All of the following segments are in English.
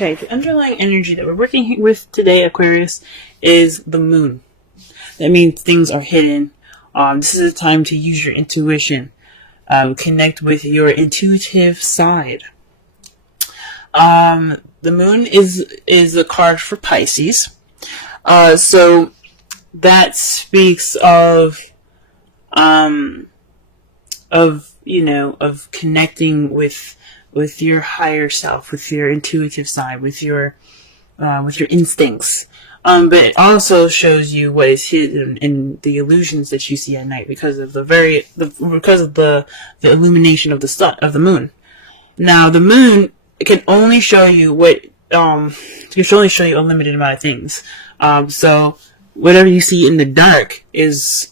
Okay, the underlying energy that we're working with today, Aquarius, is the moon. That means things are hidden. This is a time to use your intuition. Connect with your intuitive side. The moon is a card for Pisces. So that speaks of connecting with your higher self, with your intuitive side, with your instincts. But it also shows you what is hidden in the illusions that you see at night because of the illumination of the moon. Now, the moon can only show you can only show you a limited amount of things. So whatever you see in the dark is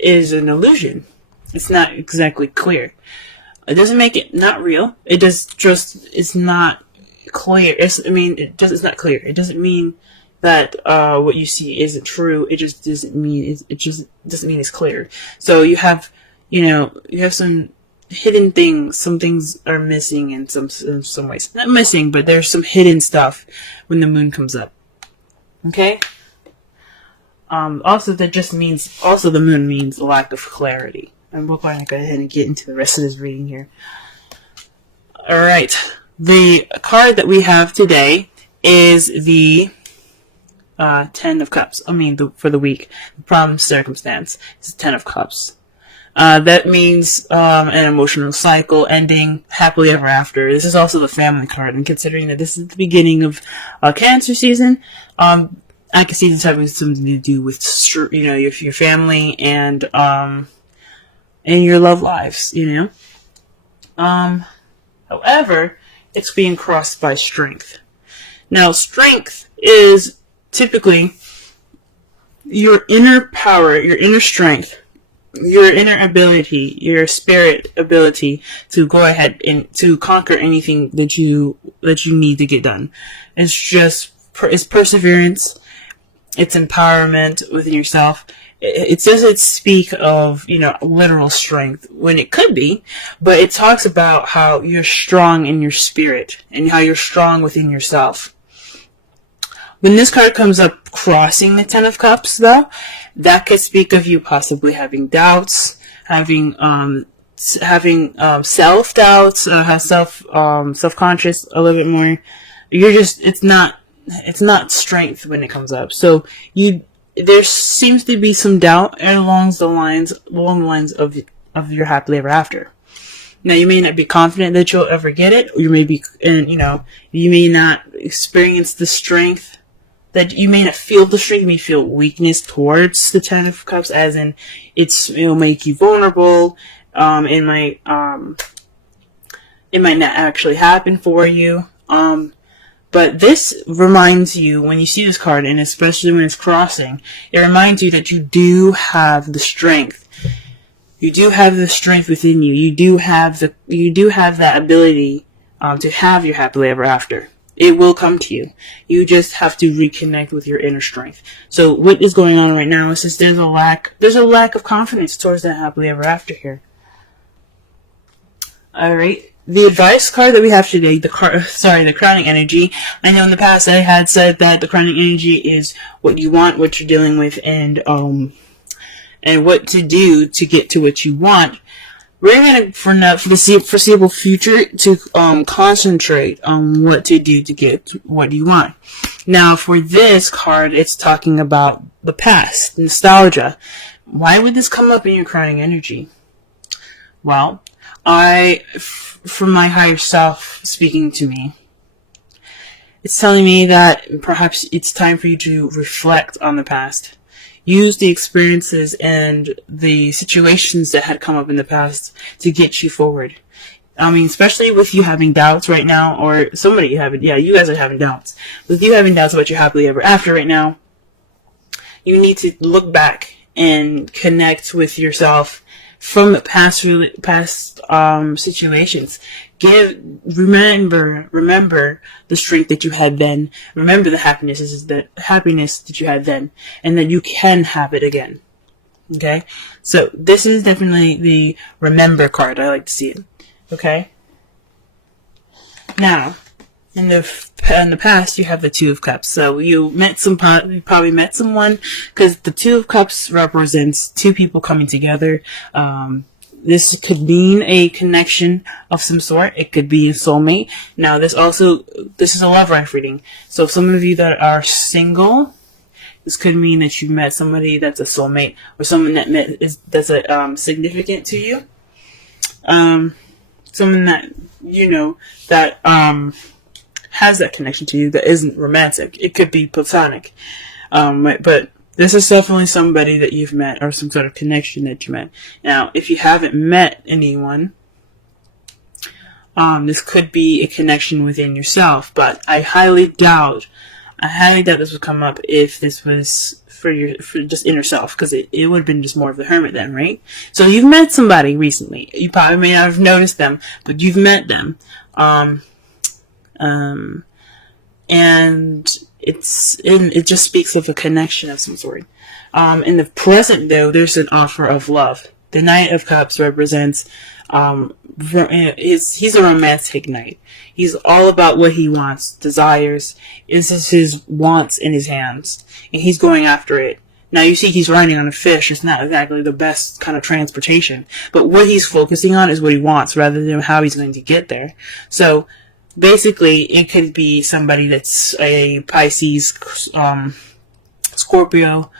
an illusion. It's not exactly clear. It doesn't make it not real. It's not clear. It's not clear. It doesn't mean that what you see isn't true. It just doesn't mean it's clear. So you have some hidden things. Some things are missing in some ways. Not missing, but there's some hidden stuff when the moon comes up. Okay. Also the moon means a lack of clarity. And we're going to go ahead and get into the rest of this reading here. Alright. The card that we have today is the Ten of Cups. For the week. The problem circumstance is the Ten of Cups. That means an emotional cycle ending happily ever after. This is also the family card. And considering that this is the beginning of Cancer season, I can see this having something to do with your family and your love lives, However, it's being crossed by strength. Now, strength is typically your inner power, your inner strength, your inner ability, your spirit ability to go ahead and to conquer anything that you need to get done. It's perseverance. It's empowerment within yourself. It doesn't speak of, literal strength when it could be, but it talks about how you're strong in your spirit and how you're strong within yourself. When this card comes up crossing the Ten of Cups, though, that could speak of you possibly having doubts, having self-doubts, self-conscious a little bit more. It's not strength when it comes up. So there seems to be some doubt along the lines of your happily ever after. Now, you may not be confident that you'll ever get it, or you may not experience the strength that you may not feel the strength. You may feel weakness towards the Ten of Cups, as in it'll make you vulnerable. It might not actually happen for you. But this reminds you, when you see this card, and especially when it's crossing, it reminds you that you do have the strength. You do have the strength within you. You do have that ability to have your happily ever after. It will come to you. You just have to reconnect with your inner strength. So what is going on right now is there's a lack of confidence towards that happily ever after here. Alright. The advice card that we have today, the crowning energy. I know in the past I had said that the crowning energy is what you want, what you're dealing with, and what to do to get to what you want. We're going to, for the foreseeable future, to concentrate on what to do to get what you want. Now, for this card, it's talking about the past, nostalgia. Why would this come up in your crowning energy? Well, from my higher self speaking to me, it's telling me that perhaps it's time for you to reflect on the past. Use the experiences and the situations that had come up in the past to get you forward. Especially with you having doubts right now, or you guys are having doubts. With you having doubts about your happily ever after right now, you need to look back and connect with yourself from past situations. Remember the strength that you had then. Remember the happiness that you had then, and that you can have it again. Okay? So this is definitely the remember card. I like to see it. Okay? Now, in the past, you have the Two of Cups. So you probably met someone, because the Two of Cups represents two people coming together. This could mean a connection of some sort. It could be a soulmate. Now, this is a love life reading. So some of you that are single, this could mean that you met somebody that's a soulmate, or someone that's a significant to you. Someone that that has that connection to you that isn't romantic. It could be platonic. But this is definitely somebody that you've met, or some sort of connection that you met. Now, if you haven't met anyone, this could be a connection within yourself, but I highly doubt this would come up if this was for just inner self, because it would have been just more of the hermit then, right? So you've met somebody recently. You probably may not have noticed them, but you've met them. And it just speaks of a connection of some sort. In the present, though, there's an offer of love. The Knight of Cups represents, he's a romantic knight. He's all about what he wants, desires. This is his wants in his hands, and he's going after it. Now, you see he's riding on a fish. It's not exactly the best kind of transportation, but what he's focusing on is what he wants, rather than how he's going to get there. So, basically, it could be somebody that's a Pisces, Scorpio,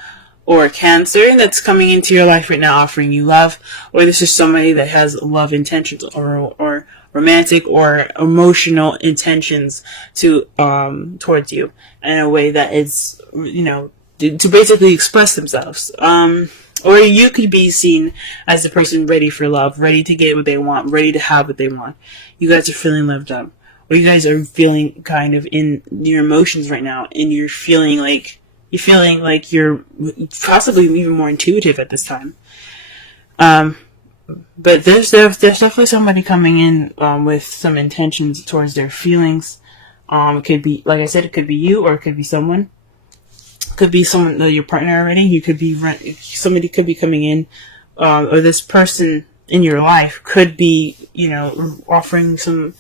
or a Cancer that's coming into your life right now offering you love. Or this is somebody that has love intentions, or romantic or emotional intentions towards you in a way that is, to basically express themselves. Or you could be seen as the person ready for love, ready to get what they want, ready to have what they want. You guys are feeling loved up. Or you guys are feeling kind of in your emotions right now, and you're feeling like you're possibly even more intuitive at this time. But there's definitely somebody coming in with some intentions towards their feelings. It could be, like I said, it could be you, or it could be someone. It could be someone, your partner already. Somebody could be coming in, or this person in your life could be, offering some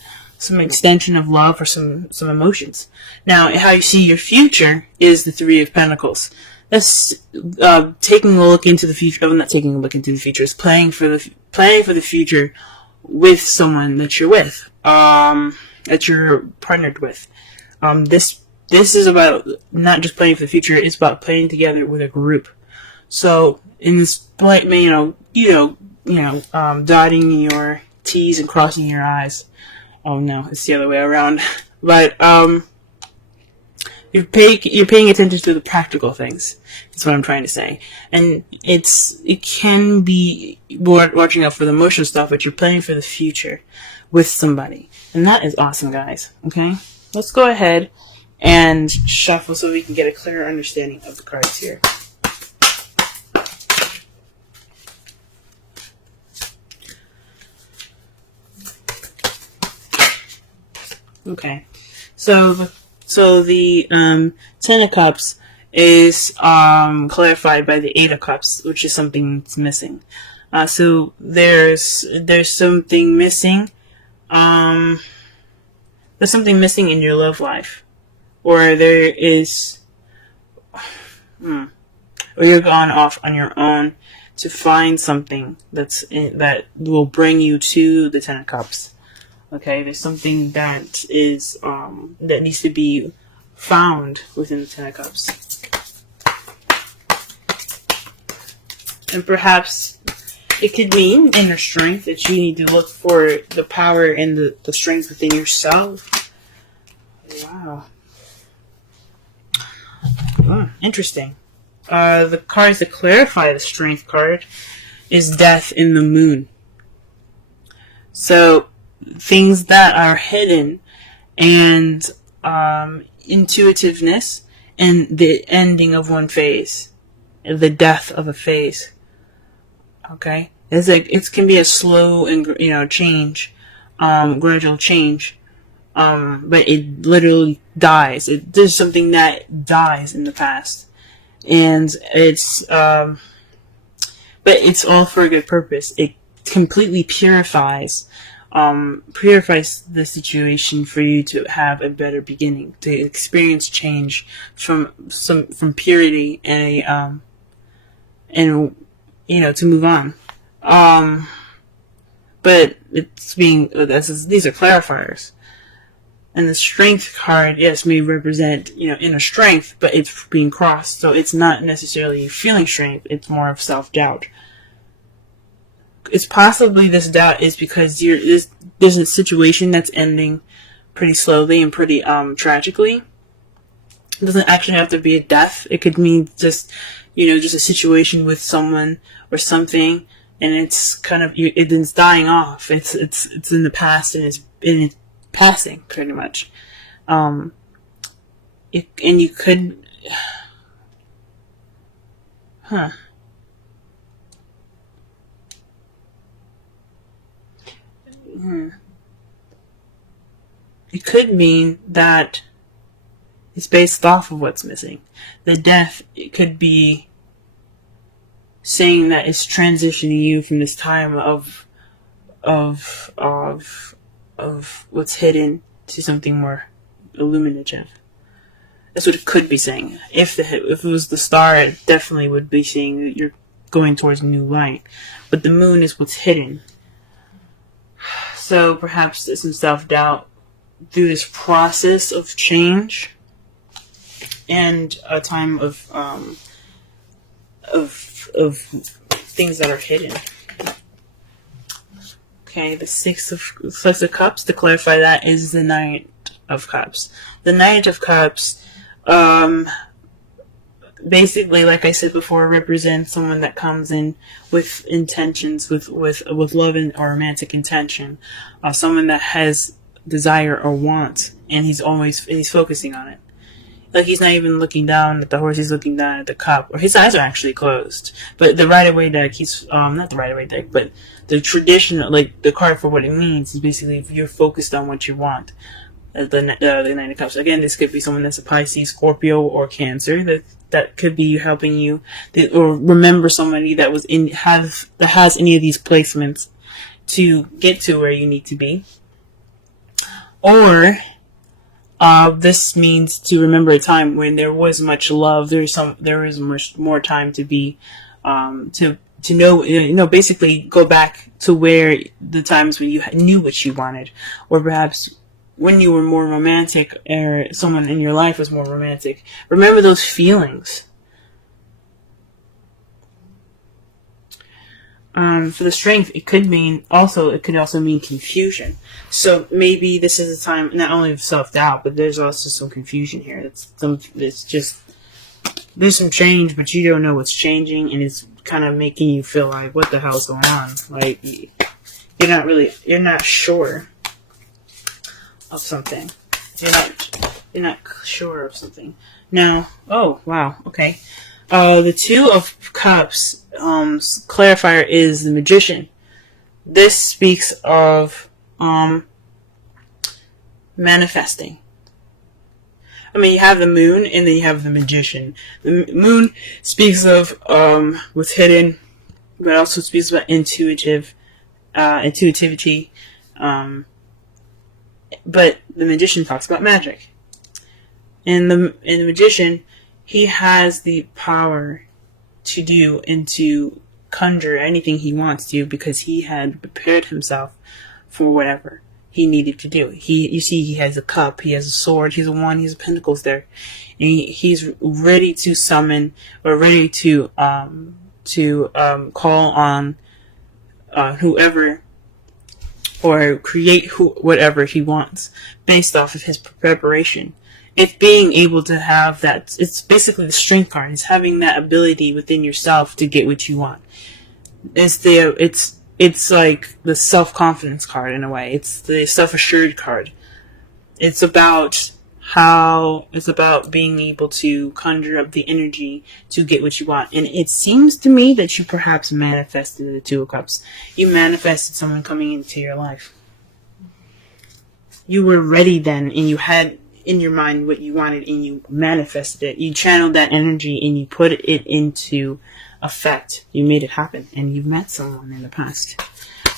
extension of love, or some emotions. Now, how you see your future is the Three of Pentacles. That's taking a look into the future. I'm not taking a look into the future. It's planning for the future with someone that you're with, that you're partnered with. This is about not just planning for the future. It's about playing together with a group. So in this, dotting your T's and crossing your I's. Oh no, it's the other way around. But you're paying attention to the practical things. That's what I'm trying to say. And it can be watching out for the emotional stuff, but you're planning for the future with somebody, and that is awesome, guys. Okay, let's go ahead and shuffle so we can get a clearer understanding of the cards here. Okay, so the Ten of Cups is clarified by the Eight of Cups, which is something that's missing. So there's something missing. There's something missing in your love life, or there is, or you're gone off on your own to find something that will bring you to the Ten of Cups. Okay, there's something that is that needs to be found within the Ten of Cups, and perhaps it could mean inner strength, that you need to look for the power and the strength within yourself. Wow, interesting. The cards that clarify the strength card is Death in the Moon. So things that are hidden, and intuitiveness, and the ending of one phase, the death of a phase. Okay, it can be a slow and change, gradual change, but it literally dies. There's something that dies in the past, and but it's all for a good purpose. It completely purifies purifies the situation for you to have a better beginning, to experience change from purity and and to move on. But these are clarifiers. And the strength card, yes, may represent, inner strength, but it's being crossed. So it's not necessarily feeling strength. It's more of self-doubt. It's possibly this doubt is because there's a situation that's ending pretty slowly and pretty tragically. It doesn't actually have to be a death. It could mean just a situation with someone or something, and it's kind of it's dying off. It's in the past, and it's passing pretty much. And you could, It could mean that it's based off of what's missing. The death, it could be saying that it's transitioning you from this time of what's hidden to something more illuminative. That's what it could be saying. If it was the star, it definitely would be saying that you're going towards a new light. But the moon is what's hidden. So perhaps there's some self-doubt through this process of change and a time of things that are hidden. Okay, the Six of Cups, to clarify that, is the Knight of Cups. The Knight of Cups, basically, like I said before, represents someone that comes in with intentions, with love and or romantic intention. Someone that has desire or want, and he's focusing on it. Like, he's not even looking down at the horse, he's looking down at the cup. Or his eyes are actually closed. But the Rider-Waite deck, not the Rider-Waite deck, but the traditional, like, the card for what it means is basically if you're focused on what you want. The Knight of Cups. Again, this could be someone that's a Pisces, Scorpio, or Cancer. That could be helping you, or remember somebody that has any of these placements to get to where you need to be. Or this means to remember a time when there was much love. There was much more time to be, to know, basically go back to where the times when you knew what you wanted, or perhaps when you were more romantic, or someone in your life was more romantic. Remember those feelings. For the Strength, it could also mean confusion. So maybe this is a time not only of self-doubt, but there's also some confusion here. There's some change, but you don't know what's changing, and it's kind of making you feel like, what the hell's going on? Like, you're not sure of something. You're not sure of something. Now, oh wow, okay. The Two of Cups clarifier is the Magician. This speaks of manifesting. I mean, you have the Moon, and then you have the Magician. The Moon speaks of what's hidden, but also speaks about intuitivity. But the Magician talks about magic. And the Magician, he has the power to do and to conjure anything he wants to, because he had prepared himself for whatever he needed to do. He has a cup, he has a sword, he's a wand, he has pentacles there, and he's ready to summon, or ready to call on whoever, or create whatever he wants based off of his preparation. It's being able to have that. It's basically the Strength card. It's having that ability within yourself to get what you want. It's like the self-confidence card in a way. It's the self-assured card. It's about being able to conjure up the energy to get what you want. And it seems to me that you perhaps manifested the Two of Cups. You manifested someone coming into your life. You were ready then, and you had in your mind what you wanted, and you manifested it. You channeled that energy, and you put it into effect. You made it happen, and you've met someone in the past.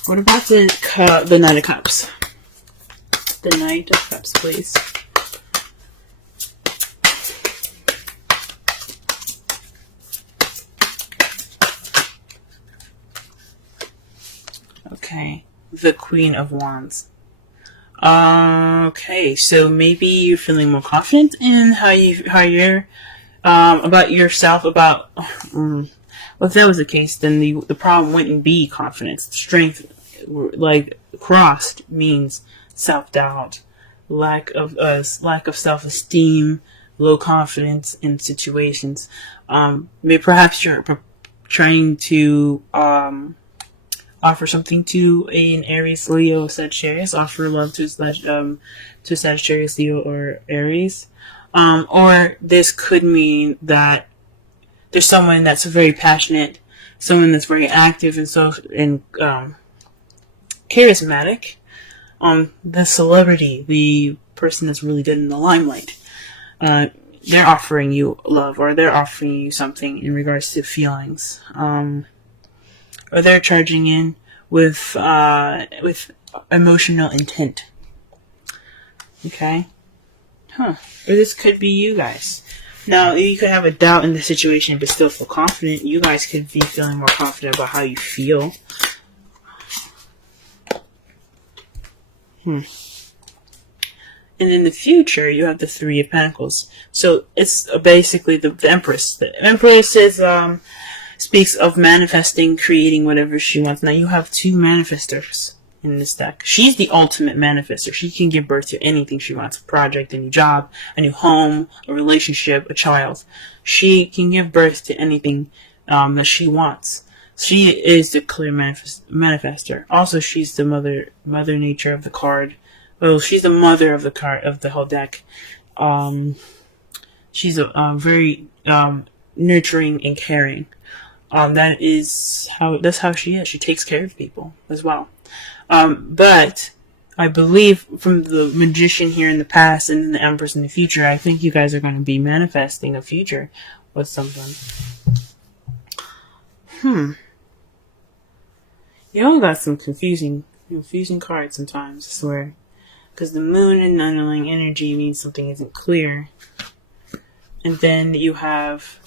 What about the Knight of Cups? The Knight of Cups, please. Okay, the Queen of Wands. Okay, so maybe you're feeling more confident in how you're about yourself. Well, if that was the case, then the problem wouldn't be confidence. Strength, like crossed, means self-doubt, lack of self-esteem, low confidence in situations. Maybe perhaps you're trying to offer something to an Aries, Leo, Sagittarius. Offer love to Sagittarius, Leo, or Aries. Or this could mean that there's someone that's very passionate, someone that's very active and charismatic. The celebrity, the person that's really good in the limelight. They're offering you love, or they're offering you something in regards to feelings. Or they're charging in with emotional intent. Okay? Or this could be you guys. Now, you could have a doubt in the situation but still feel confident. You guys could be feeling more confident about how you feel. And in the future, you have the Three of Pentacles. So it's basically the Empress. The Empress is speaks of manifesting, creating whatever she wants. Now you have two manifestors in this deck. She's the ultimate manifester. She can give birth to anything she wants. A project, a new job, a new home, a relationship, a child. She can give birth to anything that she wants. She is the clear manifester. Also, she's the mother nature of the card. Well, she's the mother of the card, of the whole deck. She's a very nurturing and caring. That's how she is. She takes care of people as well. But I believe from the Magician here in the past and the Empress in the future, I think you guys are going to be manifesting a future with something. You all got some confusing cards sometimes, I swear. Because the Moon and underlying energy means something isn't clear. And then you have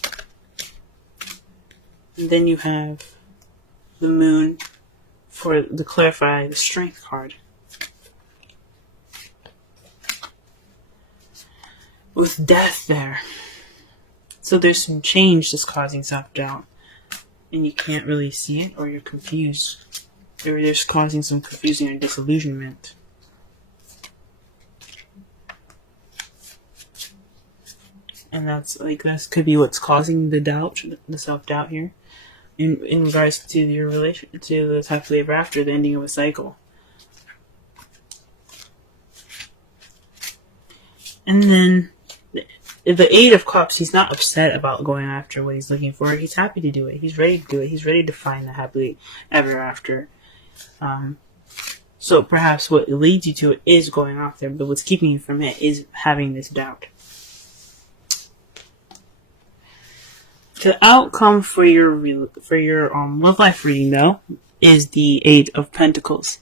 the Moon to clarify the Strength card. With Death there. So there's some change that's causing self-doubt. And you can't really see it, or you're confused. Or there's causing some confusion and disillusionment. And that could be what's causing the doubt, the self-doubt here. In regards to your relation, to the happily ever after, the ending of a cycle. And then the Eight of Cups, he's not upset about going after what he's looking for. He's happy to do it. He's ready to do it. He's ready to find the happily ever after. So perhaps what leads you to it is going off there, but what's keeping you from it is having this doubt. The outcome for your love life reading, though, is the Eight of Pentacles.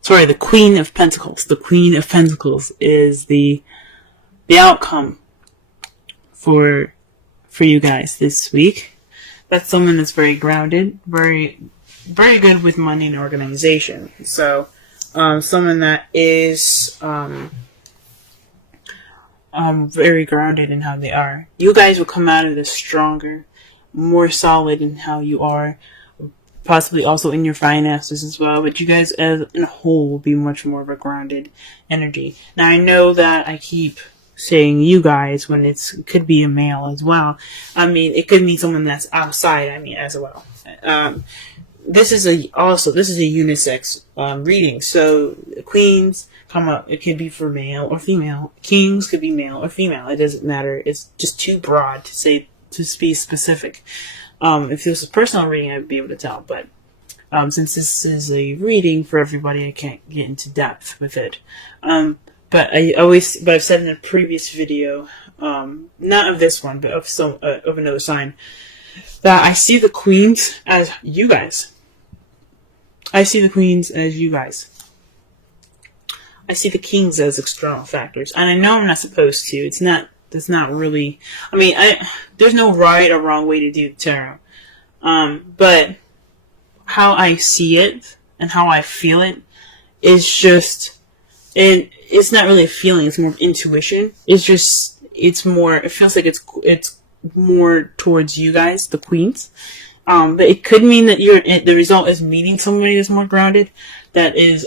Sorry, the Queen of Pentacles. The Queen of Pentacles is the outcome for you guys this week. That's someone that's very grounded, very very good with money and organization. So, someone that is very grounded in how they are. You guys will come out of this stronger, more solid in how you are, possibly also in your finances as well. But you guys as a whole will be much more of a grounded energy. Now I know that I keep saying you guys when it could be a male as well. I mean, it could mean someone that's outside. I mean, as well. This is a unisex reading. So queens come up. It could be for male or female. Kings could be male or female. It doesn't matter. It's just too broad to be specific. If this was a personal reading, I'd be able to tell. But since this is a reading for everybody, I can't get into depth with it. But I've said in a previous video, not of this one, but of another sign, that I see the queens as you guys. I see the queens as you guys. I see the kings as external factors. And I know I'm not supposed to. It's not really, I mean, there's no right or wrong way to do the tarot. But how I see it and how I feel it is just, and it's not really a feeling, it's more of intuition. It feels like it's more towards you guys, the queens. But it could mean that the result is meeting somebody that's more grounded, that is,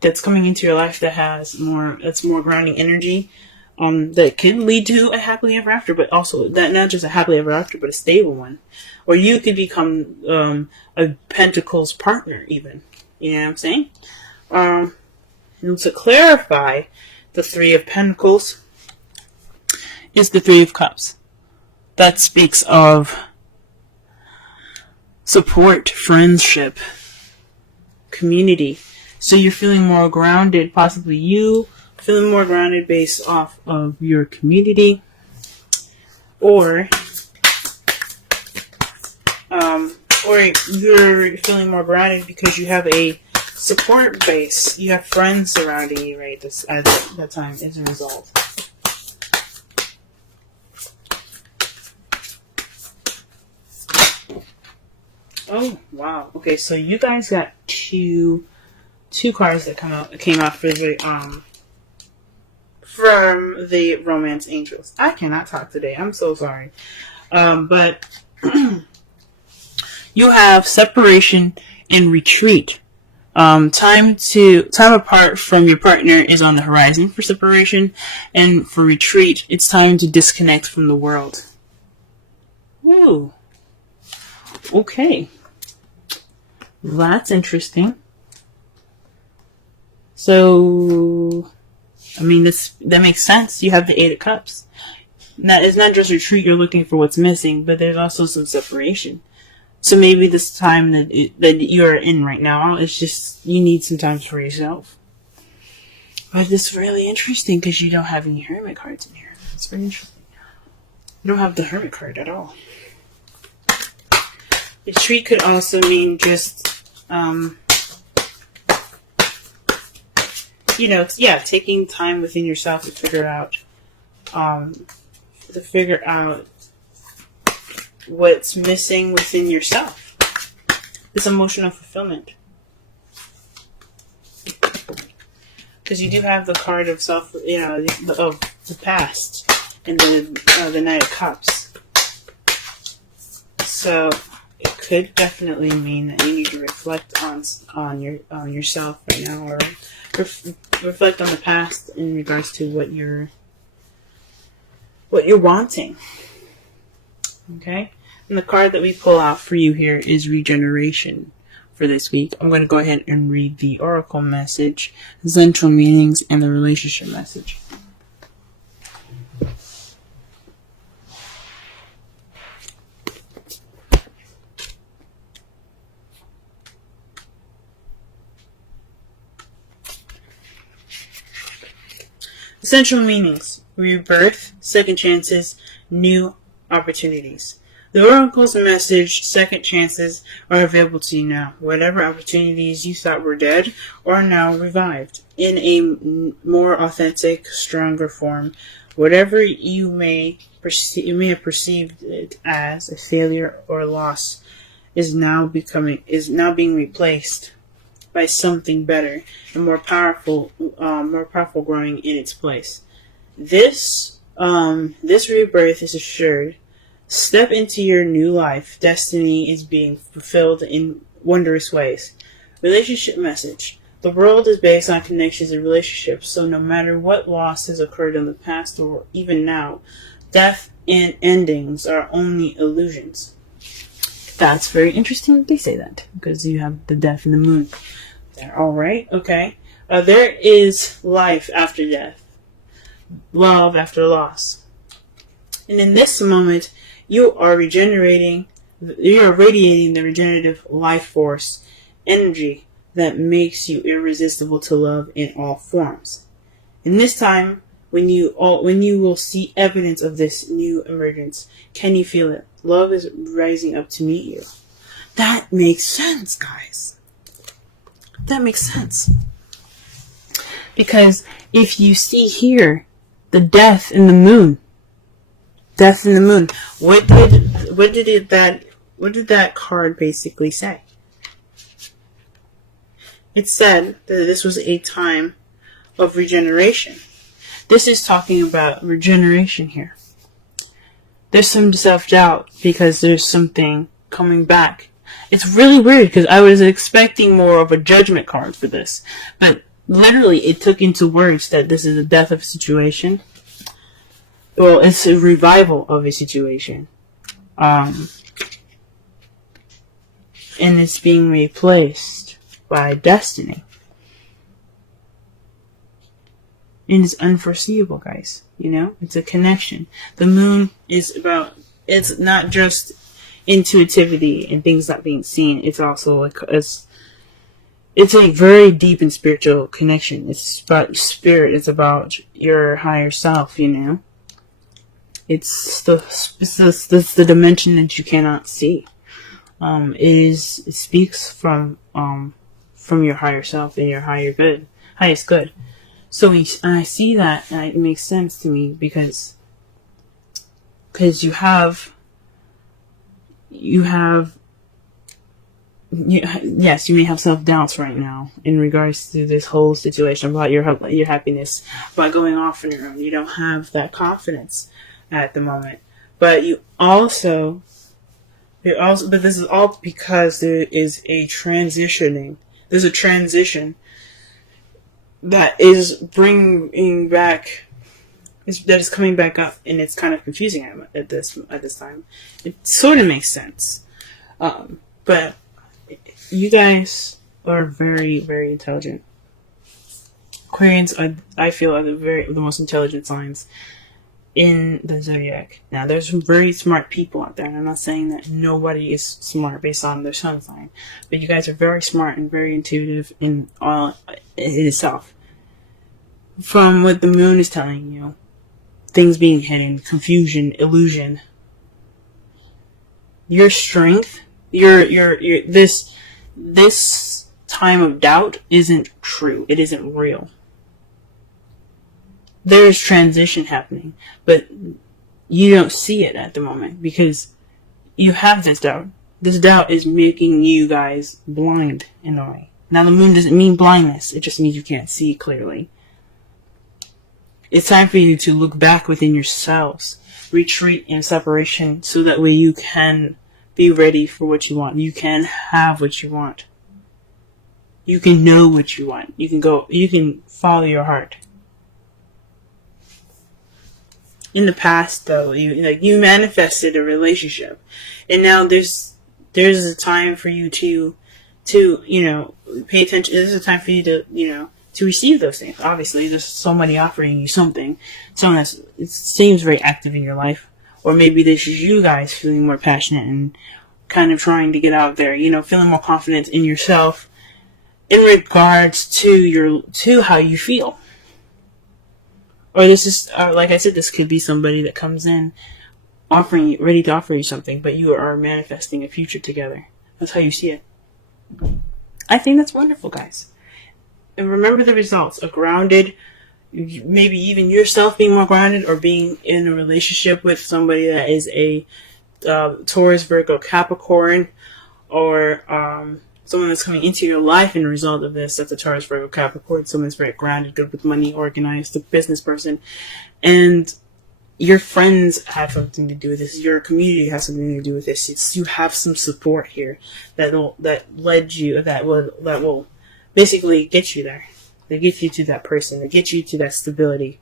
that's coming into your life that's more grounding energy, that can lead to a happily ever after, but also that not just a happily ever after, but a stable one. Or you could become, a Pentacles partner even. You know what I'm saying? And to clarify, the Three of Pentacles is the Three of Cups. That speaks of support, friendship, community. So you're feeling more grounded, possibly you feeling more grounded based off of your community, or you're feeling more grounded because you have a support base. You have friends surrounding you, right? At that time as a result. Oh wow! Okay, so you guys got two cards that came out for the from the Romance Angels. I cannot talk today. I'm so sorry. But you have separation and retreat. Time apart from your partner is on the horizon for separation, and for retreat, it's time to disconnect from the world. Woo. Okay. That's interesting. So, I mean, that makes sense. You have the Eight of Cups. That is not just retreat, you're looking for what's missing, but there's also some separation. So maybe this time that you're in right now, it's just, you need some time for yourself. But this is really interesting because you don't have any Hermit cards in here. It's very interesting. You don't have the Hermit card at all. Retreat could also mean just, taking time within yourself to figure out what's missing within yourself. This emotional fulfillment. Because you do have the card of of the past and the Knight of Cups. So it could definitely mean that you need to reflect on yourself right now, or reflect on the past in regards to what you're wanting. Okay? And the card that we pull out for you here is regeneration for this week. I'm going to go ahead and read the oracle message, central meanings, and the relationship message. Essential meanings: rebirth, second chances, new opportunities. The oracle's message: second chances are available to you now. Whatever opportunities you thought were dead are now revived in a more authentic, stronger form. Whatever you may have perceived it as a failure or loss is now being replaced by something better and more powerful growing in its place. This rebirth is assured. Step into your new life. Destiny is being fulfilled in wondrous ways. Relationship message: the world is based on connections and relationships, so no matter what loss has occurred in the past or even now, death and endings are only illusions. That's very interesting that they say that, because you have the death and the moon. All right, okay. There is life after death, love after loss. And in this moment, you are radiating the regenerative life force energy that makes you irresistible to love in all forms. In this time, when you will see evidence of this new emergence, can you feel it? Love is rising up to meet you. That makes sense, guys. That makes sense. Because if you see here, the death in the moon. Death in the moon. What did that card basically say? It said that this was a time of regeneration. This is talking about regeneration here. There's some self-doubt because there's something coming back. It's really weird because I was expecting more of a judgment card for this. But literally it took into words that this is a death of a situation. Well, it's a revival of a situation. And it's being replaced by destiny. And it's unforeseeable, guys. You know, it's a connection. The moon is about, it's not just intuitivity and things not being seen. It's also like, it's a very deep and spiritual connection. It's about spirit. It's about your higher self, you know. It's the dimension that you cannot see. It speaks from your higher self and your highest good. So I see that, and it makes sense to me because you yes, you may have self-doubts right now in regards to this whole situation about your happiness, about going off on your own. You don't have that confidence at the moment, but but this is all because there is a transitioning. There's a transition that is coming back up, and it's kind of confusing at this time. It sort of makes sense, but you guys are very, very intelligent. Aquarians, I feel, are the most intelligent signs in the zodiac. Now, there's some very smart people out there, and I'm not saying that nobody is smart based on their sun sign, but you guys are very smart and very intuitive in itself. From what the moon is telling you, things being hidden, confusion, illusion, your strength, this time of doubt isn't true. It isn't real. There is transition happening, but you don't see it at the moment because you have this doubt. This doubt is making you guys blind in a way. Now, the moon doesn't mean blindness. It just means you can't see clearly. It's time for you to look back within yourselves, retreat in separation, so that way you can be ready for what you want. You can have what you want. You can know what you want. You can follow your heart. In the past, though, you manifested a relationship, and now there's a time for you to pay attention. There's a time for you to receive those things. Obviously, there's somebody offering you something, someone it seems very active in your life, or maybe this is you guys feeling more passionate and kind of trying to get out there, feeling more confident in yourself in regards to how you feel. Or this is, like I said, this could be somebody that comes in ready to offer you something, but you are manifesting a future together. That's how you see it. I think that's wonderful, guys. And remember the results. A grounded, maybe even yourself being more grounded, or being in a relationship with somebody that is a Taurus, Virgo, Capricorn, or someone that's coming into your life in the result of this. That's a Taurus, Virgo, Capricorn. Someone that's very grounded, good with money, organized, a business person. And your friends have something to do with this. Your community has something to do with this. You have some support here that will basically get you there. They get you to that person. They get you to that stability.